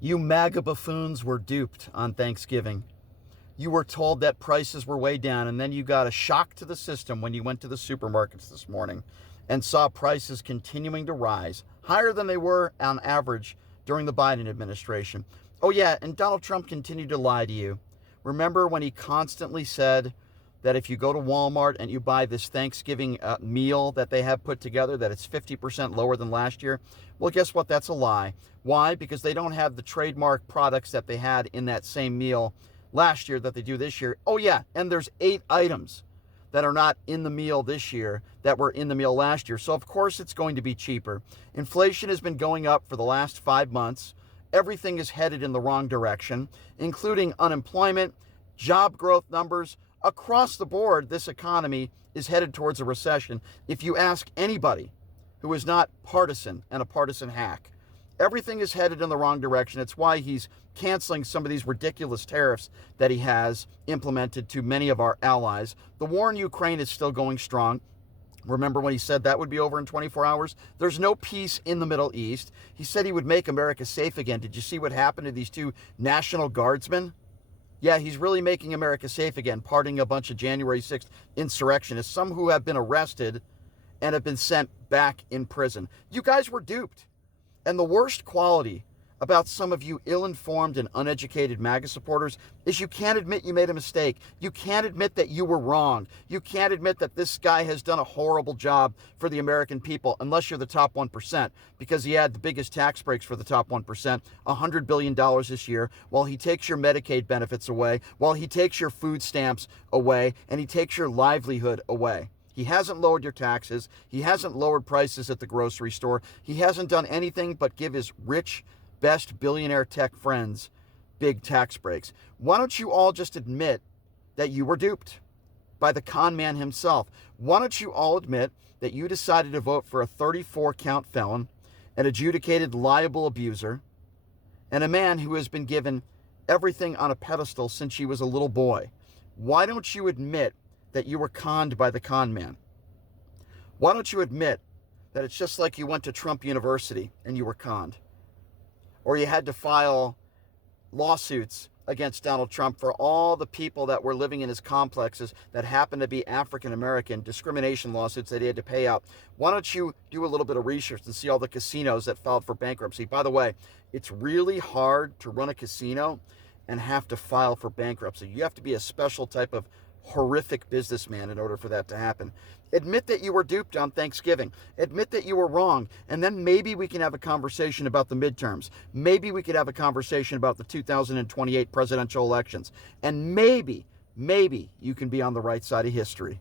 You MAGA buffoons were duped on Thanksgiving. You were told that prices were way down, and then you got a shock to the system when you went to the supermarkets this morning and saw prices continuing to rise, higher than they were on average during the Biden administration. Oh, yeah, and Donald Trump continued to lie to you. Remember when he constantly said that if you go to Walmart and you buy this Thanksgiving meal that they have put together, that it's 50% lower than last year? Well, guess what? That's a lie. Why? Because they don't have the trademark products that they had in that same meal last year that they do this year. Oh, yeah, and there's 8 items that are not in the meal this year that were in the meal last year. So, of course, it's going to be cheaper. Inflation has been going up for the last 5 months. Everything is headed in the wrong direction, including unemployment, job growth numbers. Across the board, this economy is headed towards a recession. If you ask anybody who is not partisan and a partisan hack, everything is headed in the wrong direction. It's why he's canceling some of these ridiculous tariffs that he has implemented to many of our allies. The war in Ukraine is still going strong. Remember when he said that would be over in 24 hours? There's no peace in the Middle East. He said he would make America safe again. Did you see what happened to these 2 National Guardsmen? Yeah, he's really making America safe again, pardoning a bunch of January 6th insurrectionists, some who have been arrested and have been sent back in prison. You guys were duped. And the worst quality about some of you ill-informed and uneducated MAGA supporters is you can't admit you made a mistake. You can't admit that you were wrong. You can't admit that this guy has done a horrible job for the American people, unless you're the top 1%, because he had the biggest tax breaks for the top 1%, $100 billion this year, while he takes your Medicaid benefits away, while he takes your food stamps away, and he takes your livelihood away. He hasn't lowered your taxes. He hasn't lowered prices at the grocery store. He hasn't done anything but give his rich, best billionaire tech friends big tax breaks. Why don't you all just admit that you were duped by the con man himself? Why don't you all admit that you decided to vote for a 34-count felon, an adjudicated liable abuser, and a man who has been given everything on a pedestal since he was a little boy? Why don't you admit that you were conned by the con man? Why don't you admit that it's just like you went to Trump University and you were conned? Or you had to file lawsuits against Donald Trump for all the people that were living in his complexes that happened to be African American, discrimination lawsuits that he had to pay out. Why don't you do a little bit of research and see all the casinos that filed for bankruptcy? By the way, it's really hard to run a casino and have to file for bankruptcy. You have to be a special type of horrific businessman in order for that to happen. Admit that you were duped on Thanksgiving. Admit that you were wrong. And then maybe we can have a conversation about the midterms. Maybe we could have a conversation about the 2028 presidential elections. And maybe you can be on the right side of history.